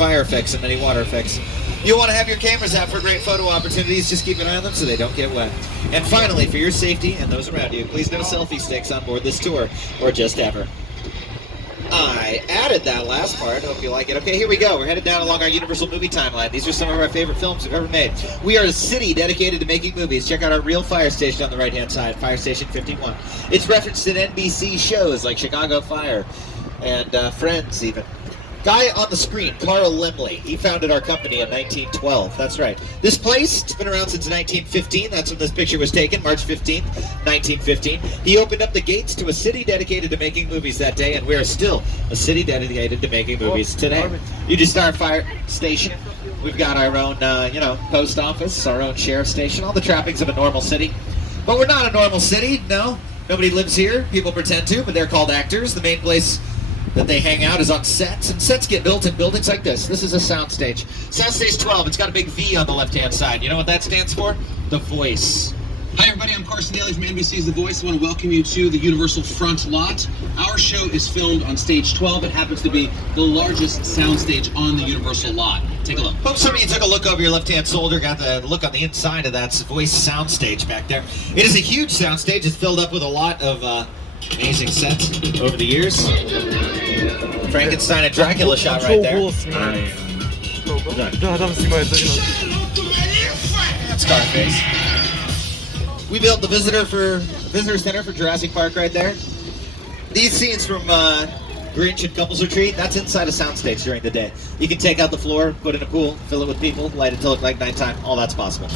fire effects and many water effects. You'll want to have your cameras out for great photo opportunities. Just keep an eye on them so they don't get wet. And finally, for your safety and those around you, please no selfie sticks on board this tour, or just ever. I added that last part. Hope you like it. Okay, here we go. We're headed down along our Universal movie timeline. These are some of our favorite films we've ever made. We are a city dedicated to making movies. Check out our real fire station on the right-hand side, Fire Station 51. It's referenced in NBC shows like Chicago Fire and Friends, even. Guy on the screen, Carl Lemley. He founded our company in 1912. That's right. This place, it's been around since 1915. That's when this picture was taken, March 15th, 1915. He opened up the gates to a city dedicated to making movies that day, and we are still a city dedicated to making movies today. You just start Fire Station. We've got our own, post office, our own sheriff's station, all the trappings of a normal city. But we're not a normal city, no. Nobody lives here. People pretend to, but they're called actors. The main place that they hang out is on sets, and sets get built in buildings like this. This is a soundstage. Soundstage 12, it's got a big V on the left-hand side. You know what that stands for? The Voice. Hi everybody, I'm Carson Daly from NBC's The Voice. I want to welcome you to the Universal Front Lot. Our show is filmed on stage 12. It happens to be the largest soundstage on the Universal lot. Take a look. Hope some of you took a look over your left-hand shoulder, got the look on the inside of that Voice soundstage back there. It is a huge soundstage. It's filled up with a lot of amazing sets over the years. Frankenstein and Dracula shot right there. Scarface. We built the visitor center for Jurassic Park right there. These scenes from Grinch and Couples Retreat, that's inside a soundstage during the day. You can take out the floor, put in a pool, fill it with people, light it to look like nighttime. All that's possible.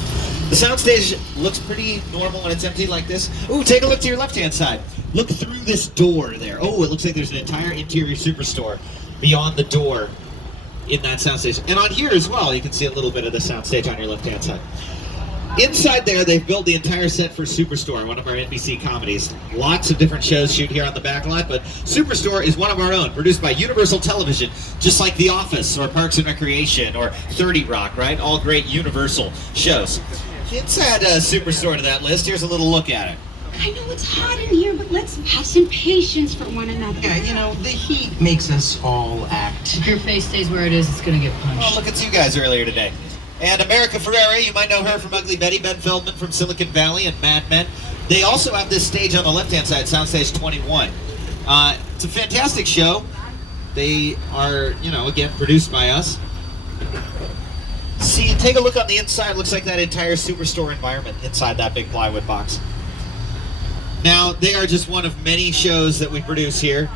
The soundstage looks pretty normal when it's empty like this. Ooh, take a look to your left-hand side. Look through this door there. Oh, it looks like there's an entire interior superstore beyond the door in that soundstage. And on here as well, you can see a little bit of the soundstage on your left-hand side. Inside there, they've built the entire set for Superstore, one of our NBC comedies. Lots of different shows shoot here on the back lot, but Superstore is one of our own, produced by Universal Television, just like The Office or Parks and Recreation or 30 Rock, right? All great Universal shows. Let's add Superstore to that list. Here's a little look at it. I know it's hot in here, but let's have some patience for one another. Yeah, the heat makes us all act. If your face stays where it is, it's gonna get punched. Oh, look at you guys earlier today. And America Ferrera, you might know her from Ugly Betty, Ben Feldman from Silicon Valley and Mad Men. They also have this stage on the left-hand side, Soundstage 21. It's a fantastic show. They are, again, produced by us. See, take a look on the inside. Looks like that entire Superstore environment inside that big plywood box. Now, they are just one of many shows that we produce here.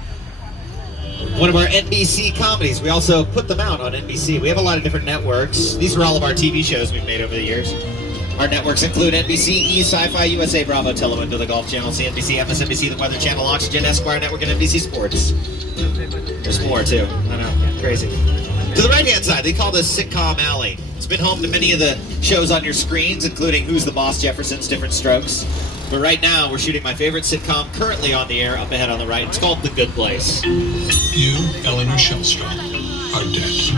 One of our NBC comedies. We also put them out on NBC. We have a lot of different networks. These are all of our TV shows we've made over the years. Our networks include NBC, E! Sci-Fi, USA, Bravo, Telemundo, the Golf Channel, CNBC, MSNBC, the Weather Channel, Oxygen, Esquire Network, and NBC Sports. There's more, too. I know. Crazy. To the right-hand side, they call this Sitcom Alley. It's been home to many of the shows on your screens, including Who's the Boss, Jeffersons, Different Strokes. But right now, we're shooting my favorite sitcom currently on the air, up ahead on the right. It's called The Good Place. You, Eleanor Shellstrop, are dead.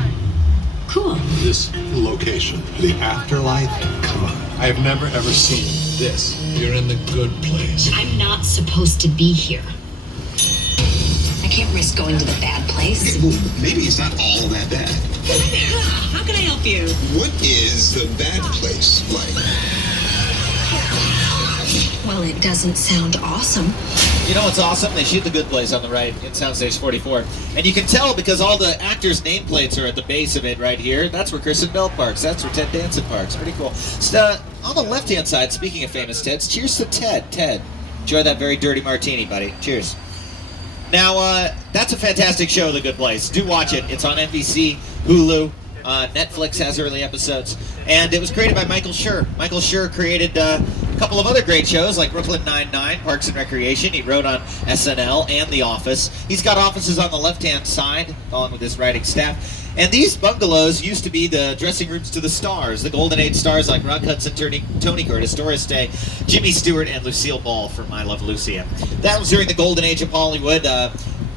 Cool. This location, the afterlife, come on. I have never ever seen this. You're in the good place. I'm not supposed to be here. I can't risk going to the bad place. Okay, well, maybe it's not all that bad. Hi there. How can I help you? What is the bad place like? Well, it doesn't sound awesome. You know what's awesome? They shoot The Good Place on the right in Soundstage 44. And you can tell because all the actors' nameplates are at the base of it right here. That's where Kristen Bell parks. That's where Ted Danson parks. Pretty cool. So, on the left-hand side, speaking of famous Teds, cheers to Ted. Ted, enjoy that very dirty martini, buddy. Cheers. Now, that's a fantastic show, The Good Place. Do watch it. It's on NBC, Hulu. Netflix has early episodes. And it was created by Michael Schur. Michael Schur created a couple of other great shows like Brooklyn Nine-Nine, Parks and Recreation. He wrote on SNL and The Office. He's got offices on the left-hand side, along with his writing staff. And these bungalows used to be the dressing rooms to the stars, the Golden Age stars like Rock Hudson, Tony Curtis, Doris Day, Jimmy Stewart, and Lucille Ball from I Love Lucy. That was during the Golden Age of Hollywood.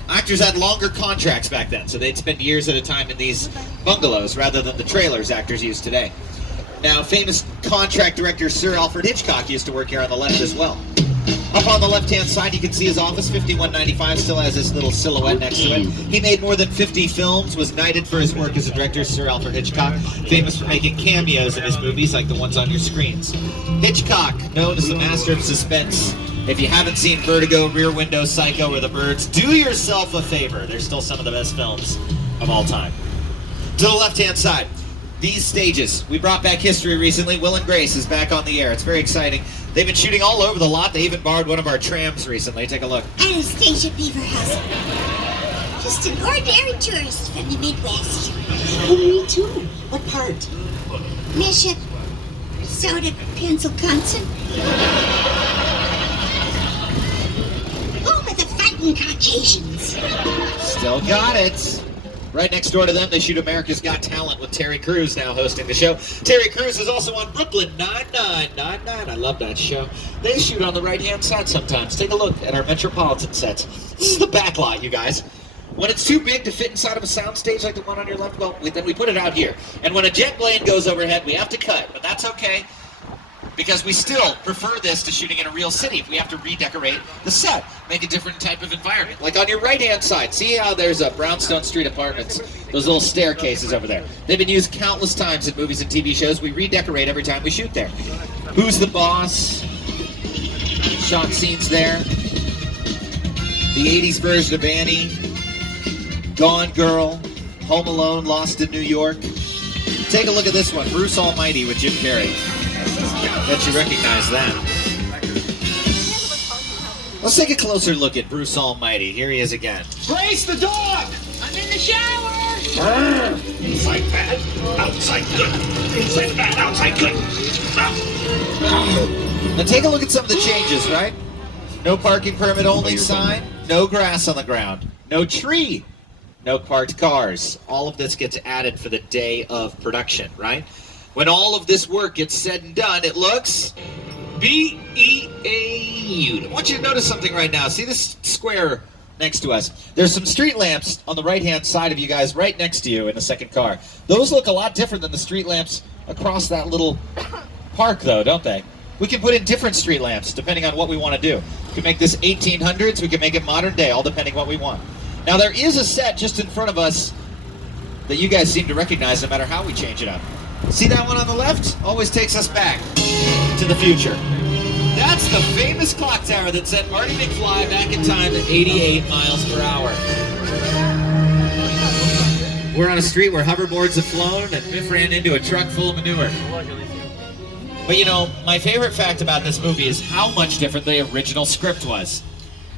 Actors had longer contracts back then, so they'd spend years at a time in these bungalows rather than the trailers actors use today. Now, famous contract director Sir Alfred Hitchcock used to work here on the left as well. Up on the left-hand side, you can see his office, 5195, still has this little silhouette next to it. He made more than 50 films, was knighted for his work as a director, Sir Alfred Hitchcock, famous for making cameos in his movies like the ones on your screens. Hitchcock, known as the master of suspense. If you haven't seen Vertigo, Rear Window, Psycho, or The Birds, do yourself a favor. They're still some of the best films of all time. To the left-hand side, these stages. We brought back history recently. Will and Grace is back on the air. It's very exciting. They've been shooting all over the lot. They even borrowed one of our trams recently. Take a look. Anastasia Beaverhouse. Just an ordinary tourist from the Midwest. Oh, me too. What part? Mission, Soda, Wisconsin. Home of the fighting Caucasians. Still got it. Right next door to them, they shoot America's Got Talent with Terry Crews now hosting the show. Terry Crews is also on Brooklyn Nine-Nine. I love that show. They shoot on the right-hand side sometimes. Take a look at our Metropolitan sets. This is the back lot, you guys. When it's too big to fit inside of a soundstage like the one on your left, well, then we put it out here. And when a jet plane goes overhead, we have to cut, but that's okay, because we still prefer this to shooting in a real city if we have to redecorate the set, make a different type of environment. Like on your right-hand side, see how there's a Brownstone Street Apartments, those little staircases over there. They've been used countless times in movies and TV shows. We redecorate every time we shoot there. Who's the Boss? Shot scenes there. The 80s version of Annie. Gone Girl. Home Alone, Lost in New York. Take a look at this one, Bruce Almighty with Jim Carrey. Bet you recognize that. Let's take a closer look at Bruce Almighty. Here he is again. Grace the dog! I'm in the shower! Inside bad, outside good. Inside bad, outside good. Now take a look at some of the changes, right? No parking permit only sign, no grass on the ground, no tree, no parked cars. All of this gets added for the day of production, right? When all of this work gets said and done, it looks beautiful. I want you to notice something right now. See this square next to us? There's some street lamps on the right-hand side of you guys right next to you in the second car. Those look a lot different than the street lamps across that little park, though, don't they? We can put in different street lamps depending on what we want to do. We can make this 1800s, we can make it modern day, all depending what we want. Now, there is a set just in front of us that you guys seem to recognize no matter how we change it up. See that one on the left? Always takes us back to the future. That's the famous clock tower that sent Marty McFly back in time at 88 miles per hour. We're on a street where hoverboards have flown and Biff ran into a truck full of manure. But you know, my favorite fact about this movie is how much different the original script was.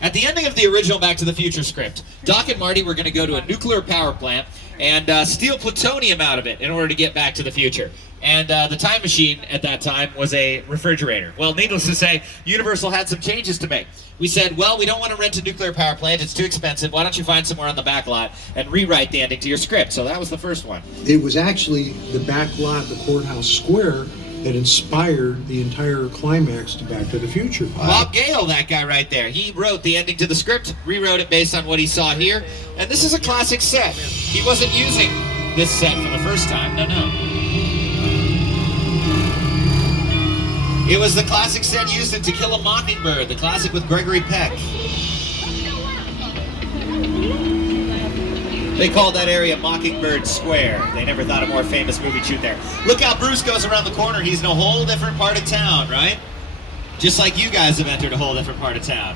At the ending of the original Back to the Future script, Doc and Marty were going to go to a nuclear power plant and steal plutonium out of it in order to get back to the future. And the time machine at that time was a refrigerator. Well, needless to say, Universal had some changes to make. We said, well, we don't want to rent a nuclear power plant. It's too expensive. Why don't you find somewhere on the back lot and rewrite the ending to your script? So that was the first one. It was actually the back lot, the courthouse square, that inspired the entire climax to Back to the Future. Bob Gale, that guy right there. He wrote the ending to the script, rewrote it based on what he saw here, and this is a classic set. He wasn't using this set for the first time, no. It was the classic set used in To Kill a Mockingbird, the classic with Gregory Peck. They called that area Mockingbird Square. They never thought a more famous movie shoot there. Look how Bruce goes around the corner. He's in a whole different part of town, right? Just like you guys have entered a whole different part of town.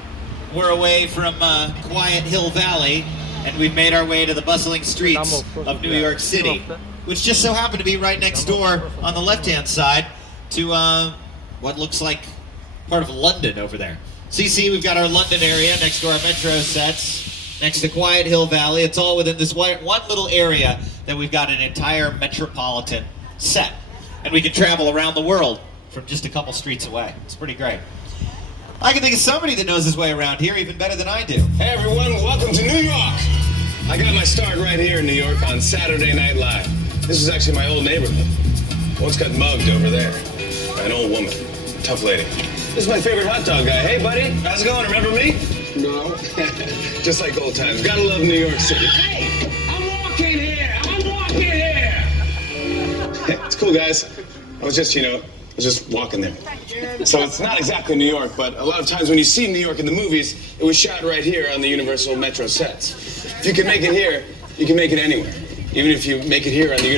We're away from Quiet Hill Valley, and we've made our way to the bustling streets of New York City, which just so happened to be right next door on the left-hand side to what looks like part of London over there. So you see, we've got our London area next to our metro sets. Next to Quiet Hill Valley. It's all within this one little area that we've got an entire metropolitan set. And we can travel around the world from just a couple streets away. It's pretty great. I can think of somebody that knows his way around here even better than I do. Hey everyone, welcome to New York. I got my start right here in New York on Saturday Night Live. This is actually my old neighborhood. Once got mugged over there by an old woman, tough lady. This is my favorite hot dog guy. Hey buddy, how's it going? Remember me? No. Just like old times. Gotta love New York City. Hey, I'm walking here. It's cool, guys. I was just, was just walking there. So it's not exactly New York, but a lot of times when you see New York in the movies, it was shot right here on the Universal Metro sets. If you can make it here, you can make it anywhere. Even if you make it here on the Universal